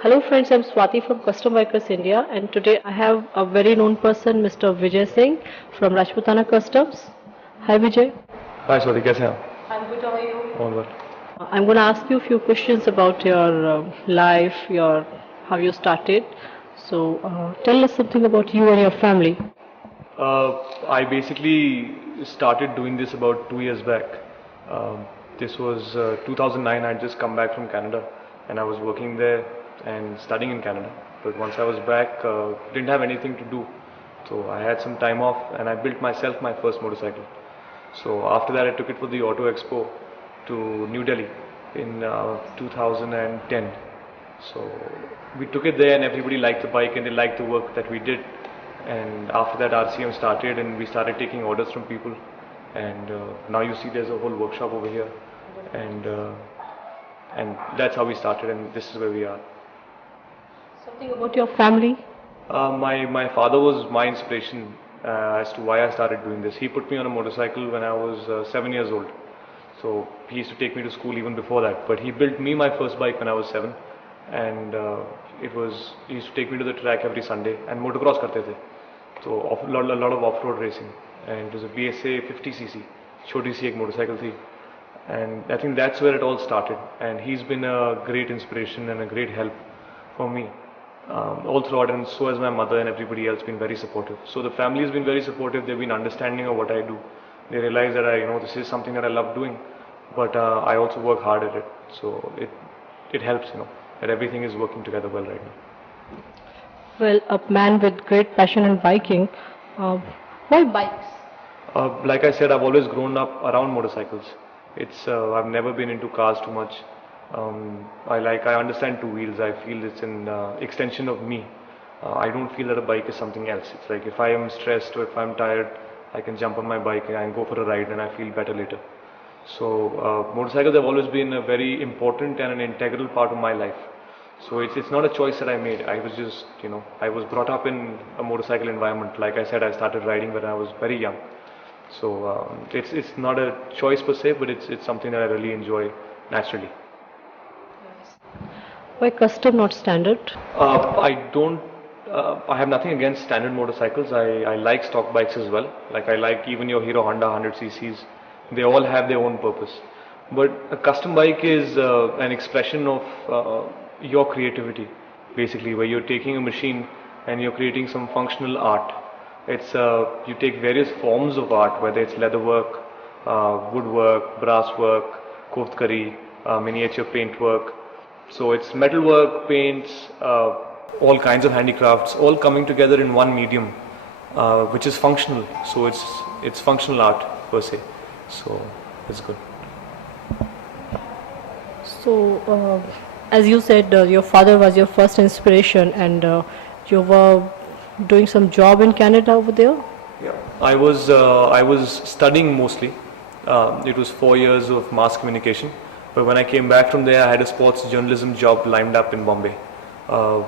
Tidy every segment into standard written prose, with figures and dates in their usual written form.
Hello friends, I'm Swati from Custom Bikers India and today I have a very known person, Mr. Vijay Singh from Rajputana Customs. Hi Vijay. Hi sorry कैसे हैं I'm good, how are you? आप all well I'm going to ask you a few questions about your life, your how you started. So tell us something about you and your family. I basically started doing this about 2 years back. This was 2009. I had just come back from Canada and I was working there and studying in Canada. But once I was back, didn't have anything to do. So I had some time off and I built myself my first motorcycle. So after that, I took it for the Auto Expo to New Delhi in 2010. So we took it there and everybody liked the bike and they liked the work that we did. And after that RCM started and we started taking orders from people. And now you see there's a whole workshop over here. And that's how we started and this is where we are. Something about your family. My father was my inspiration as to why I started doing this. He put me on a motorcycle when I was 7 years old. So he used to take me to school even before that. But he built me my first bike when I was 7. And he used to take me to the track every Sunday and motocross करते थे. So a lot of off-road racing. And it was a BSA 50cc, छोटी सी एक motorcycle थी. And I think that's where it all started. And he's been a great inspiration and a great help for me all throughout, and so has my mother and everybody else been very supportive. So the family has been very supportive. They've been understanding of what I do. They realize that this is something that I love doing, but I also work hard at it. So it helps, that everything is working together well right now. Well, a man with great passion in biking. Uh, why bikes? Like I said, I've always grown up around motorcycles. I've never been into cars too much. I understand two wheels. I feel it's an extension of me. I don't feel that a bike is something else. It's like if I am stressed or if I'm tired, I can jump on my bike and go for a ride and I feel better later. So motorcycles have always been a very important and an integral part of my life. So it's not a choice that I made. I was just, I was brought up in a motorcycle environment. Like I said, I started riding when I was very young. So it's not a choice per se, but it's something that I really enjoy naturally. Why custom, not standard? I don't. I have nothing against standard motorcycles. I like stock bikes as well. Like I like even your Hero Honda 100cc's. They all have their own purpose. But a custom bike is an expression of your creativity, basically, where you're taking a machine and you're creating some functional art. It's you take various forms of art, whether it's leatherwork, woodwork, brasswork, kovtkari, miniature paintwork. So it's metalwork, paints, all kinds of handicrafts, all coming together in one medium, which is functional. So it's functional art per se. So it's good. So, as you said, your father was your first inspiration, and you were doing some job in Canada over there. Yeah, I was studying mostly. It was 4 years of mass communication. But when I came back from there, I had a sports journalism job lined up in Bombay,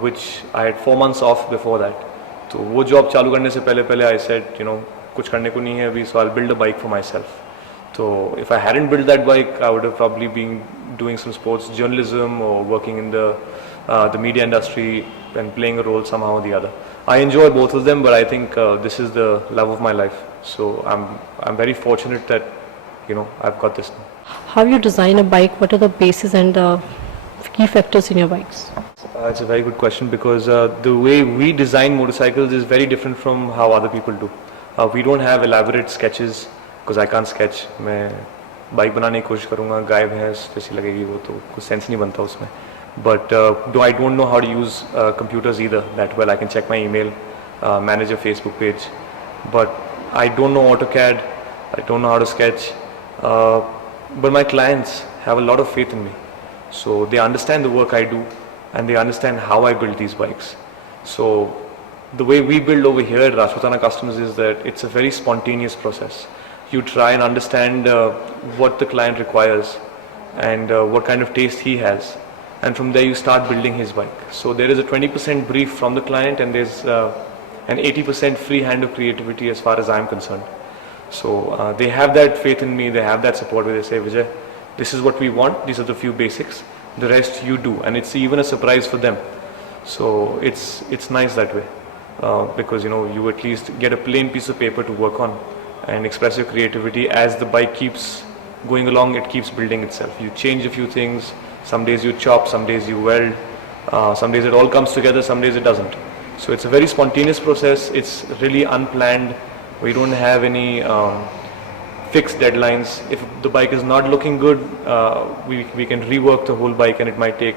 which I had 4 months off before that. So वो job चालू करने से पहले I said, कुछ करने को नहीं है अभी, so I'll build a bike for myself. So if I hadn't built that bike, I would have probably been doing some sports journalism or working in the media industry and playing a role somehow or the other. I enjoy both of them, but I think this is the love of my life. So I'm very fortunate that I've got this now. How you design a bike? What are the bases and key factors in your bikes? It's a very good question because the way we design motorcycles is very different from how other people do. We don't have elaborate sketches because I can't sketch. मैं bike बनाने की कोशिश करूँगा, गाय भैंस जैसी लगेगी वो तो कुछ सेंस नहीं बनता उसमें. But though I don't know how to use computers either that well, I can check my email, manage a Facebook page, but I don't know AutoCAD, I don't know how to sketch. But my clients have a lot of faith in me, so they understand the work I do and they understand how I build these bikes. So the way we build over here at Rajputana Customs is that it's a very spontaneous process. You try and understand what the client requires and what kind of taste he has, and from there you start building his bike. So there is a 20% brief from the client and there's an 80% free hand of creativity as far as I'm concerned. So they have that faith in me, they have that support where they say, Vijay, this is what we want, these are the few basics, the rest you do. And it's even a surprise for them So it's nice that way because you at least get a plain piece of paper to work on and express your creativity. As the bike keeps going along, it keeps building itself. You change a few things. Some days you chop, some days you weld, some days it all comes together, some days it doesn't. So it's a very spontaneous process. It's really unplanned. We don't have any fixed deadlines. If the bike is not looking good, we can rework the whole bike, and it might take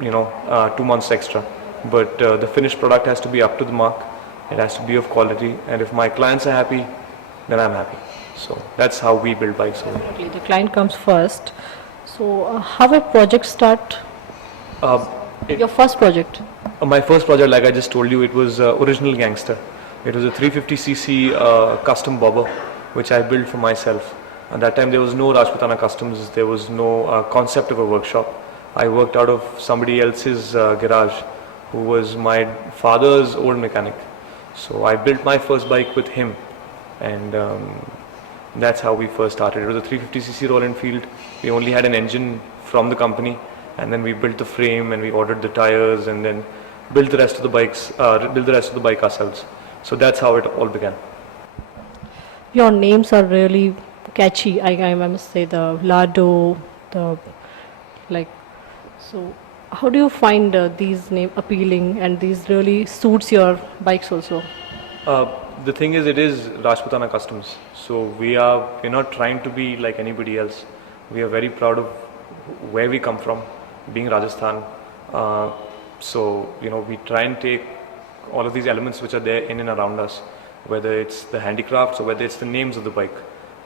2 months extra. But the finished product has to be up to the mark. It has to be of quality, and if my clients are happy, then I'm happy. So that's how we build bikes. Definitely, the client comes first. So how a project start? Your first project? My first project, like I just told you, it was Original Gangster. It was a 350cc custom bobber, which I built for myself. At that time, there was no Rajputana Customs. There was no concept of a workshop. I worked out of somebody else's garage, who was my father's old mechanic. So I built my first bike with him, and that's how we first started. It was a 350cc Royal Enfield. We only had an engine from the company, and then we built the frame, and we ordered the tires, and then built the rest of the bike ourselves. So that's how it all began. Your names are really catchy. I must say, the Lado, the like. So how do you find these names appealing, and these really suits your bikes also? The thing is, it is Rajputana Customs. So we're not trying to be like anybody else. We are very proud of where we come from, being Rajasthan. So we try and take all of these elements which are there in and around us, whether it's the handicrafts or whether it's the names of the bike.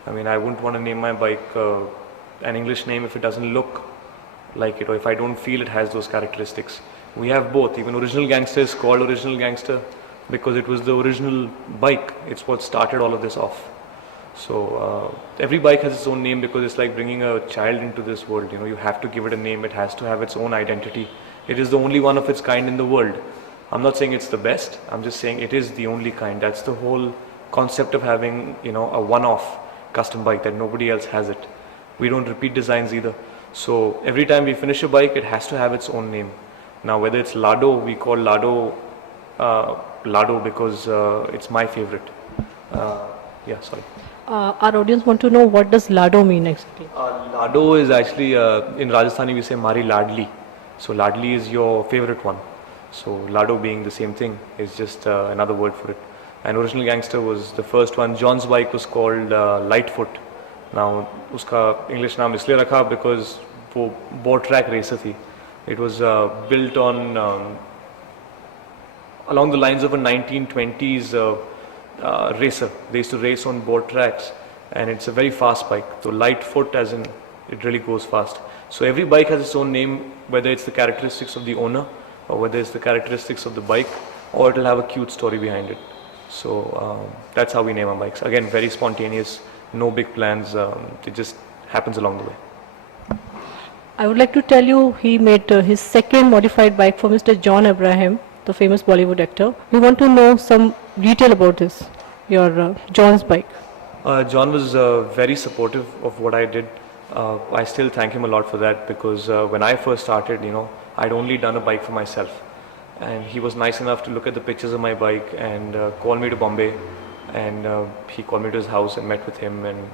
I mean, I wouldn't want to name my bike an English name if it doesn't look like it, or if I don't feel it has those characteristics. We have both. Even Original Gangster is called Original Gangster because it was the original bike. It's what started all of this off. So every bike has its own name because it's like bringing a child into this world. You have to give it a name. It has to have its own identity. It is the only one of its kind in the world. I'm not saying it's the best. I'm just saying it is the only kind. That's the whole concept of having a one-off custom bike, that nobody else has it. We don't repeat designs either. So every time we finish a bike, it has to have its own name. Now whether it's Lado, we call Lado Lado because it's my favorite. Yeah, sorry. Our audience want to know, what does Lado mean exactly? Lado is actually, in Rajasthani we say Mari Ladli. So Ladli is your favorite one. So Lado being the same thing is just another word for it. And Original Gangster was the first one. John's bike was called Lightfoot. Now uska English naam isliye rakha because वो board track racer थी. It was built on along the lines of a 1920s racer. They used to race on board tracks, and it's a very fast bike. So Lightfoot, as in it really goes fast. So every bike has its own name, whether it's the characteristics of the owner or whether it's the characteristics of the bike, or it'll have a cute story behind it. So that's how we name our bikes. Again, very spontaneous, no big plans. It just happens along the way. I would like to tell you, he made his second modified bike for Mr. John Abraham, the famous Bollywood actor. We want to know some detail about this, your John's bike. John was very supportive of what I did. I still thank him a lot for that because when I first started, I'd only done a bike for myself. And he was nice enough to look at the pictures of my bike and call me to Bombay. And he called me to his house and met with him. And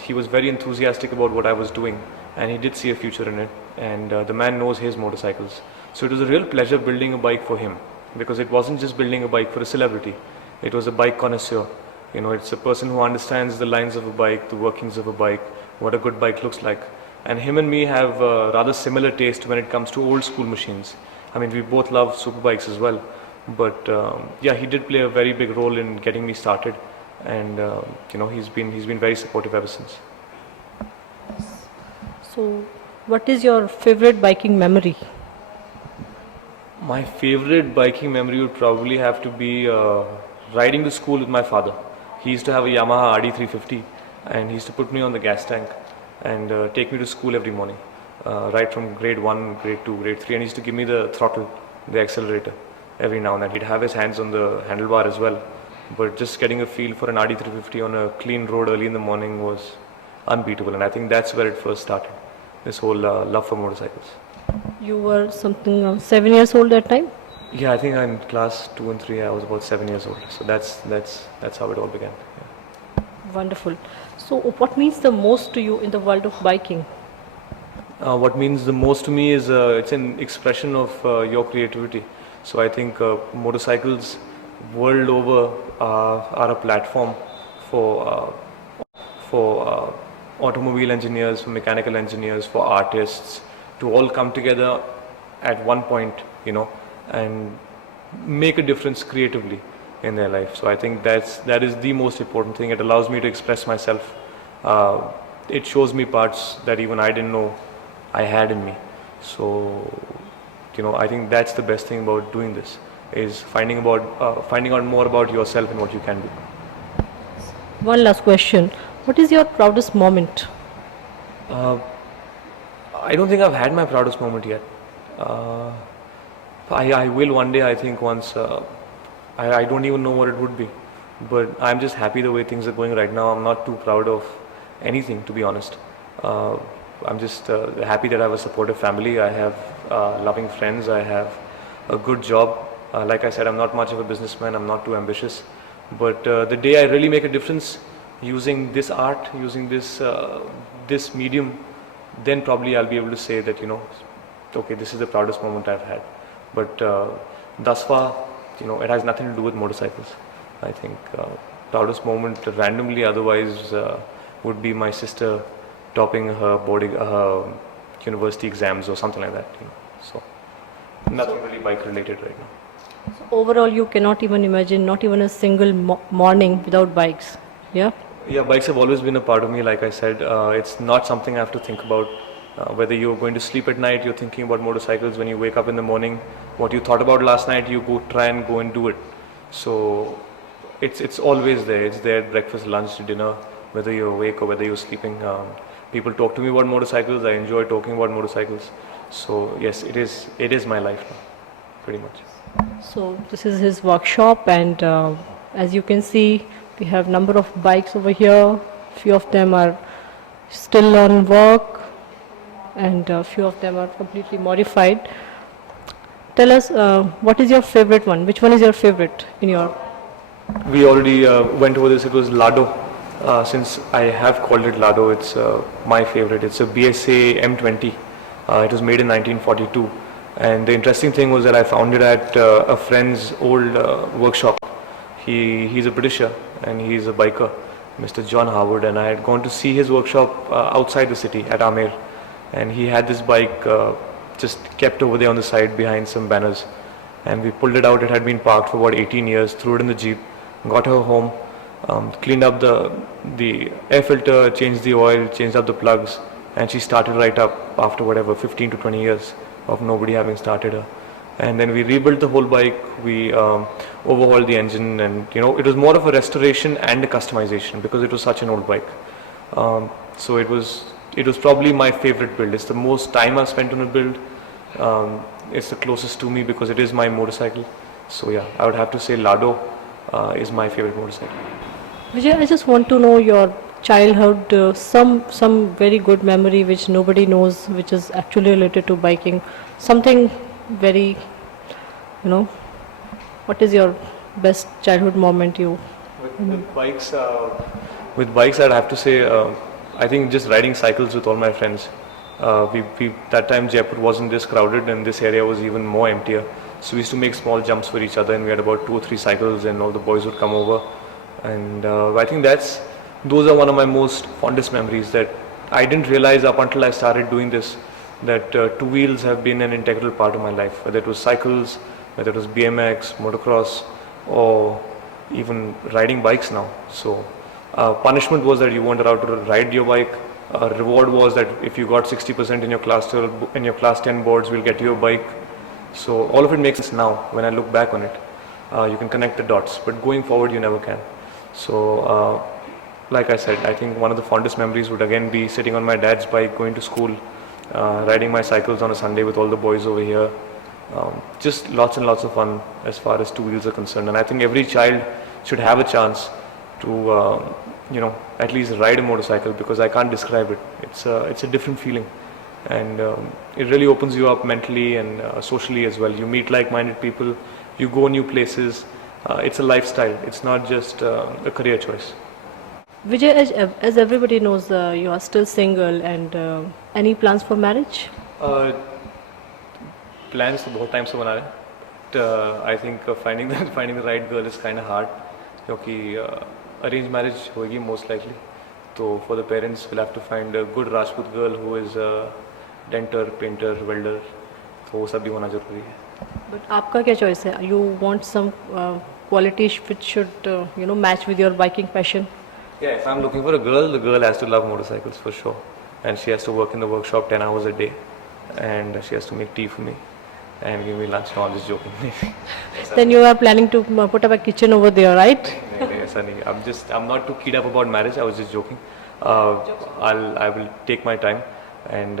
he was very enthusiastic about what I was doing. And he did see a future in it. And the man knows his motorcycles. So it was a real pleasure building a bike for him, because it wasn't just building a bike for a celebrity. It was a bike connoisseur. It's a person who understands the lines of a bike, the workings of a bike, what a good bike looks like. And him and me have rather similar taste when it comes to old school machines. I mean, we both love super bikes as well. But yeah, he did play a very big role in getting me started. And he's been very supportive ever since. So what is your favorite biking memory? My favorite biking memory would probably have to be riding to school with my father. He used to have a Yamaha RD350 and he used to put me on the gas tank and take me to school every morning, right from grade 1, grade 2, grade 3, and he used to give me the throttle, the accelerator every now and then. He'd have his hands on the handlebar as well, but just getting a feel for an RD350 on a clean road early in the morning was unbeatable, and I think that's where it first started, this whole love for motorcycles. You were something 7 years old that time? Yeah, I think in class 2 and 3 I was about 7 years old. So that's how it all began. Yeah. Wonderful. So, what means the most to you in the world of biking? What means the most to me is it's an expression of your creativity. So I think motorcycles world over are a platform for automobile engineers, for mechanical engineers, for artists to all come together at one point, and make a difference creatively in their life. So I think that is the most important thing. It allows me to express myself. It shows me parts that even I didn't know I had in me. So, I think that's the best thing about doing this is finding out more about yourself and what you can do. One last question. What is your proudest moment? Uh, I don't think I've had my proudest moment yet. Uh, I will one day. I think once. I don't even know what it would be, but I'm just happy the way things are going right now. I'm not too proud of anything, to be honest. Uh, I'm just happy that I have a supportive family. I have loving friends. I have a good job. Like I said, I'm not much of a businessman. I'm not too ambitious. But the day I really make a difference using this art, using this medium, then probably I'll be able to say that okay, this is the proudest moment I've had. But thus far, it has nothing to do with motorcycles. I think proudest moment randomly otherwise would be my sister topping her university exams or something like that. So nothing really bike related right now. Overall, you cannot even imagine not even a single morning without bikes. Yeah? Yeah, bikes have always been a part of me. Like I said, it's not something I have to think about. Whether you're going to sleep at night, you're thinking about motorcycles. When you wake up in the morning, what you thought about last night, you try and go and do it. So it's always there. It's there at breakfast, lunch, dinner, whether you're awake or whether you're sleeping. People talk to me about motorcycles. I enjoy talking about motorcycles. So yes, it is my life now, pretty much. So this is his workshop, and as you can see, we have number of bikes over here. Few of them are still on work, and few of them are completely modified. Tell us, what is your favorite one? Which one is your favorite in your? We already went over this. It was Lado. Since I have called it Lado, it's my favorite. It's a BSA M20. It was made in 1942. And the interesting thing was that I found it at a friend's old workshop. He's a Britisher and he's a biker, Mr. John Howard. And I had gone to see his workshop outside the city at Amer. And he had this bike just kept over there on the side behind some banners. And we pulled it out. It had been parked for about 18 years, threw it in the Jeep, got her home, cleaned up the air filter, changed the oil, changed up the plugs, and she started right up after whatever 15 to 20 years of nobody having started her. And then we rebuilt the whole bike, we overhauled the engine, and it was more of a restoration and a customization because it was such an old bike. So it was probably my favorite build. It's the most time I've spent on a build. It's the closest to me because it is my motorcycle. So yeah, I would have to say Lado is my favorite motorcycle. Vijay, I just want to know your childhood, some very good memory which nobody knows, which is actually related to biking. Something very, what is your best childhood moment you? With bikes, I'd have to say, I think just riding cycles with all my friends. That time Jaipur wasn't this crowded and this area was even more emptier. So we used to make small jumps for each other, and we had about 2 or 3 cycles, and all the boys would come over. And I think those are one of my most fondest memories that I didn't realize up until I started doing this, that two wheels have been an integral part of my life, whether it was cycles, whether it was BMX, motocross, or even riding bikes now. So punishment was that you weren't allowed to ride your bike. Reward was that if you got 60% in your class 10 boards, we'll get you a bike. So all of it makes sense now when I look back on it. You can connect the dots, but going forward you never can. So like I said, I think one of the fondest memories would again be sitting on my dad's bike, going to school, riding my cycles on a Sunday with all the boys over here. Just lots and lots of fun as far as two wheels are concerned. And I think every child should have a chance to at least ride a motorcycle, because I can't describe it. It's a different feeling, and it really opens you up mentally and socially as well. You meet like-minded people, you go new places. It's a lifestyle. It's not just a career choice. Vijay, as everybody knows, you are still single, and any plans for marriage? Plans तो बहुत time से बना रहे हैं. I think finding the right girl is kind of hard क्योंकि arranged marriage होगी most likely. So for the parents, we'll have to find a good Rajput girl who is a denter, painter, welder. तो वो सब भी होना जरूरी है. But आपका क्या choice है? You want some qualities which should match with your biking passion? Yeah, if I'm looking for a girl, the girl has to love motorcycles for sure, and she has to work in the workshop 10 hours a day, and she has to make tea for me and give me lunch. No, I'm just joking. Then you are planning to put up a kitchen over there, right? नहीं, ऐसा नहीं. I'm not too keyed up about marriage. I was just joking. I will take my time, and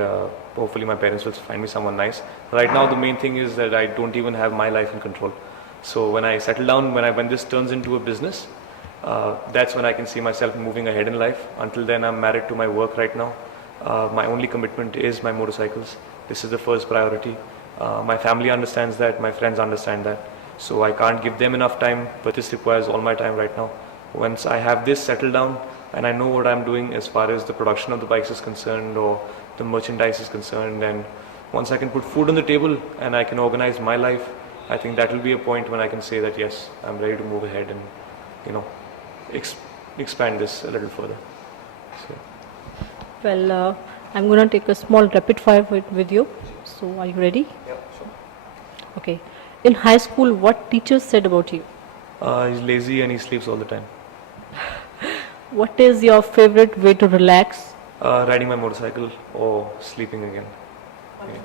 hopefully my parents will find me someone nice. Right now, the main thing is that I don't even have my life in control. So when I settle down, when this turns into a business, that's when I can see myself moving ahead in life. Until then, I'm married to my work right now. My only commitment is my motorcycles. This is the first priority. My family understands that, my friends understand that. So I can't give them enough time, but this requires all my time right now. Once I have this settled down and I know what I'm doing as far as the production of the bikes is concerned or the merchandise is concerned, and once I can put food on the table and I can organize my life, I think that will be a point when I can say that yes, I'm ready to move ahead and expand this a little further. So. Well, I'm going to take a small rapid fire with you. So are you ready? Yeah, sure. Okay. In high school, what teachers said about you? He's lazy and he sleeps all the time. What is your favorite way to relax? Riding my motorcycle or sleeping again. Yeah.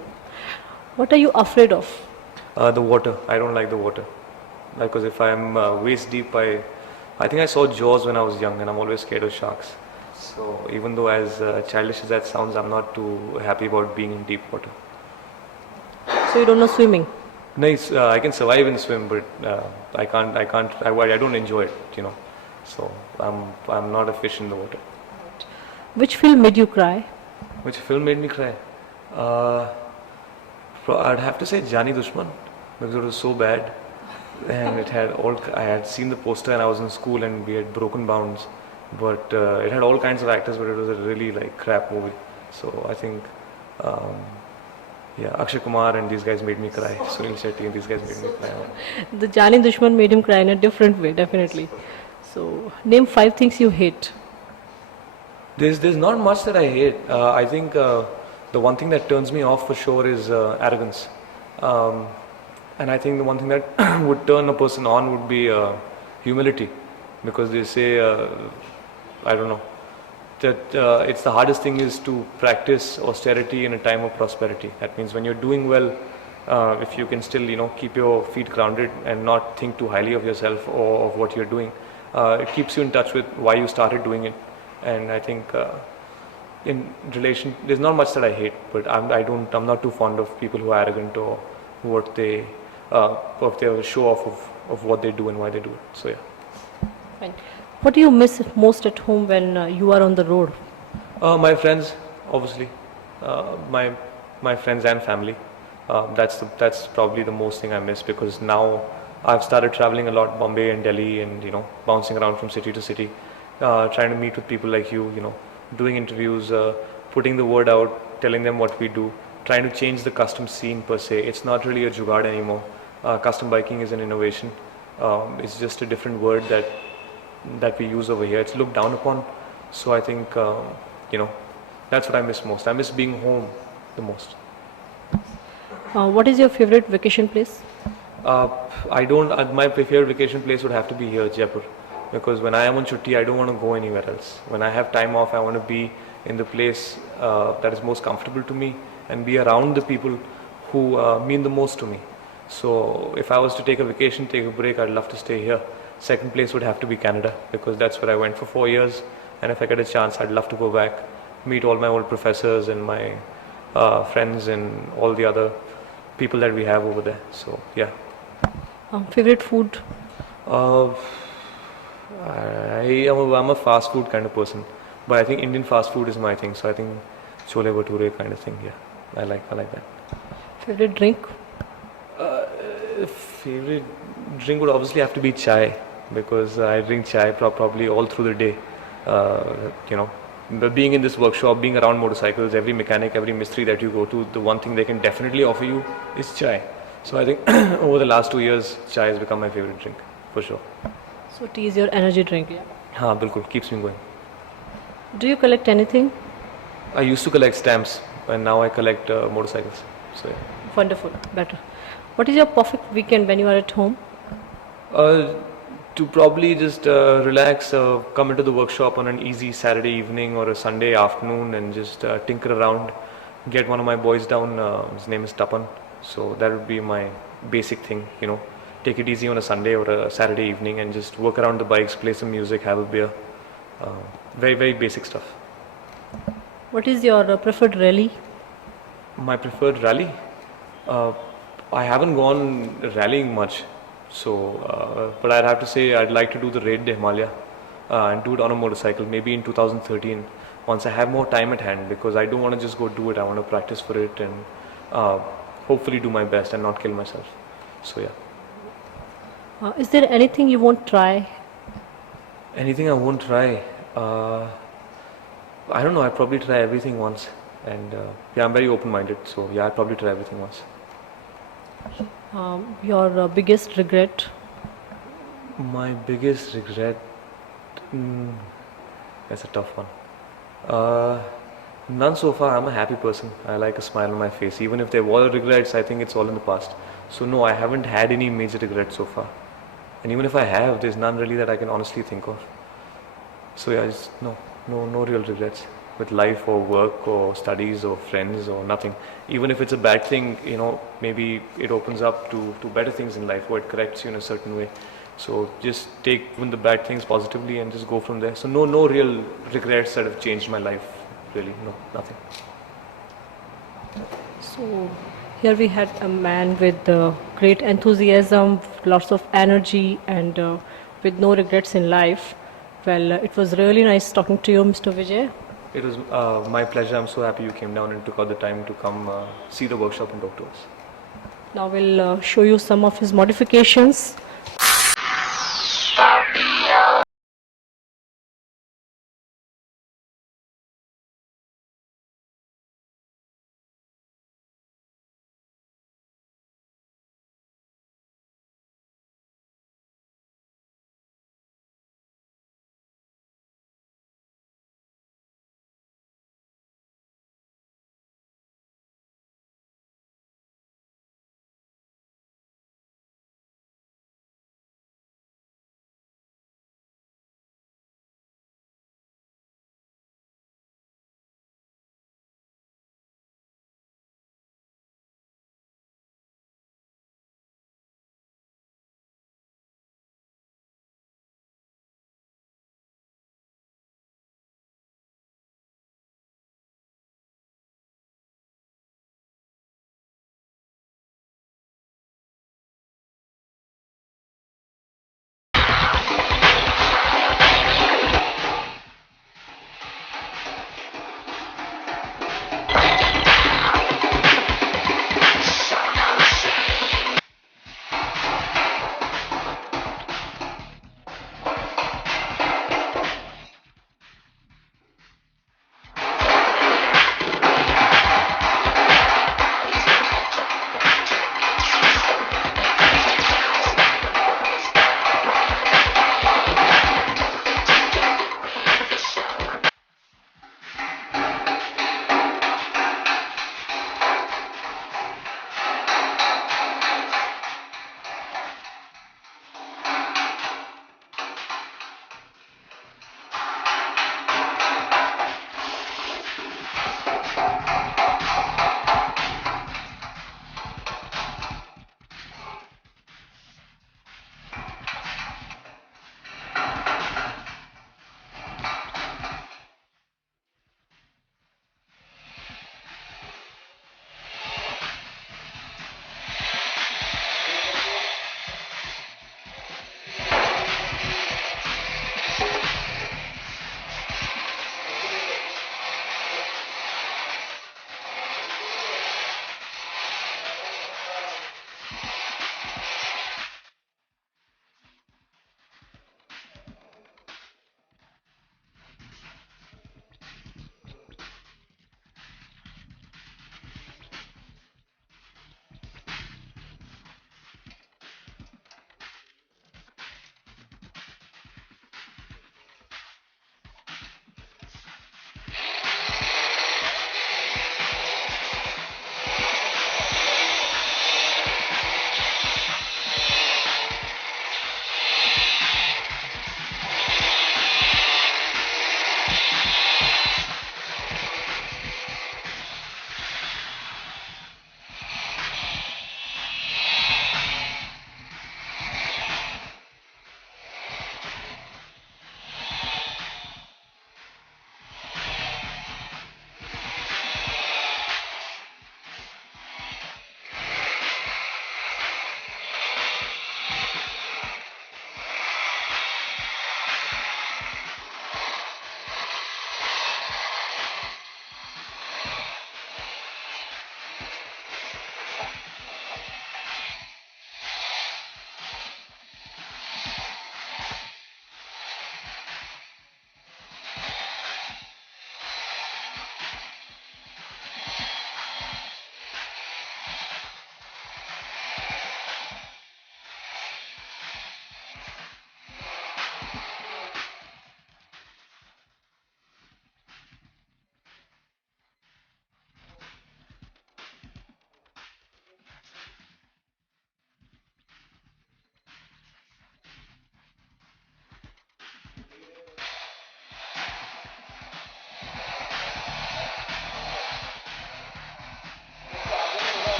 What are you afraid of? The water. I don't like the water. Because if I'm waist deep, I think I saw Jaws when I was young and I'm always scared of sharks. So even though as childish as that sounds, I'm not too happy about being in deep water. So you don't know swimming? No, I can survive and swim, but I don't enjoy it, So I'm not a fish in the water. Which film made you cry? Which film made me cry? I'd have to say Jani Dushman, because it was so bad, and I had seen the poster and I was in school and we had broken bounds, but it had all kinds of actors, but it was a really crap movie. So I think. Akshay Kumar and these guys made me cry. Sunil Shetty and these guys made me cry. The Jani Dushman made him cry in a different way, definitely. So, name 5 things you hate. There's not much that I hate. I think the one thing that turns me off for sure is arrogance. And I think the one thing that would turn a person on would be humility. Because they say, I don't know, that it's the hardest thing is to practice austerity in a time of prosperity. That means when you're doing well, if you can still keep your feet grounded and not think too highly of yourself or of what you're doing, it keeps you in touch with why you started doing it. And I think in relation, there's not much that I hate, but I'm not too fond of people who are arrogant or what they show off of what they do and why they do it. So yeah. Fine. What do you miss most at home when you are on the road? My friends, obviously, my friends and family. That's probably the most thing I miss, because now I've started traveling a lot, Bombay and Delhi, and bouncing around from city to city, trying to meet with people like you, doing interviews, putting the word out, telling them what we do, trying to change the custom scene per se. It's not really a jugaad anymore. Custom biking is an innovation. It's just a different word that we use over here. It's looked down upon. So I think, that's what I miss most. I miss being home the most. What is your favorite vacation place? My favorite vacation place would have to be here, Jaipur. Because when I am on chutti, I don't want to go anywhere else. When I have time off, I want to be in the place that is most comfortable to me and be around the people who mean the most to me. So if I was to take a vacation, take a break, I'd love to stay here. Second place would have to be Canada, because that's where I went for 4 years, and if I get a chance, I'd love to go back, meet all my old professors and my friends and all the other people that we have over there. So yeah. Favorite food? I'm a fast food kind of person, but I think Indian fast food is my thing. So I think chole bhature kind of thing. Yeah. I like that. Favorite drink? Favorite drink would obviously have to be chai because I drink chai probably all through the day. You know, but being in this workshop, being around motorcycles, every mechanic, every mystery that you go to, the one thing they can definitely offer you is chai. So I think over the last 2 years, chai has become my favorite drink for sure. So tea is your energy drink, yeah. हाँ बिल्कुल, keeps me going. Do you collect anything? I used to collect stamps and now I collect motorcycles. So yeah. Wonderful, better. What is your perfect weekend when you are at home? To probably just relax, come into the workshop on an easy Saturday evening or a Sunday afternoon and just tinker around, get one of my boys down, his name is Tapan, so that would be my basic thing, you know, take it easy on a Sunday or a Saturday evening and just work around the bikes, play some music, have a beer, very basic stuff. What is your preferred rally? My preferred rally? I haven't gone rallying much, so but I'd have to say I'd like to do the Raid de Himalaya and do it on a motorcycle, maybe in 2013, once I have more time at hand, because I don't want to just go do it. I want to practice for it and hopefully do my best and not kill myself. So yeah. Is there anything you won't try? Anything I won't try? I don't know. I'd probably try everything once, and yeah, I'm very open-minded. So yeah, I'd probably try everything once. Your biggest regret? My biggest regret? That's a tough one. None so far. I'm a happy person. I like a smile on my face. Even if there were regrets, I think it's all in the past. So no, I haven't had any major regrets so far. And even if I have, there's none really that I can honestly think of. So yeah, no real regrets with life or work or studies or friends or nothing. Even if it's a bad thing, you know, maybe it opens up to better things in life or it corrects you in a certain way. So just take even the bad things positively and just go from there. So no real regrets that have changed my life, really. No, nothing. So here we had a man with great enthusiasm, lots of energy, and with no regrets in life. Well, it was really nice talking to you, Mr. Vijay. It was my pleasure. I'm so happy you came down and took out the time to come see the workshop and talk to us. Now we'll show you some of his modifications.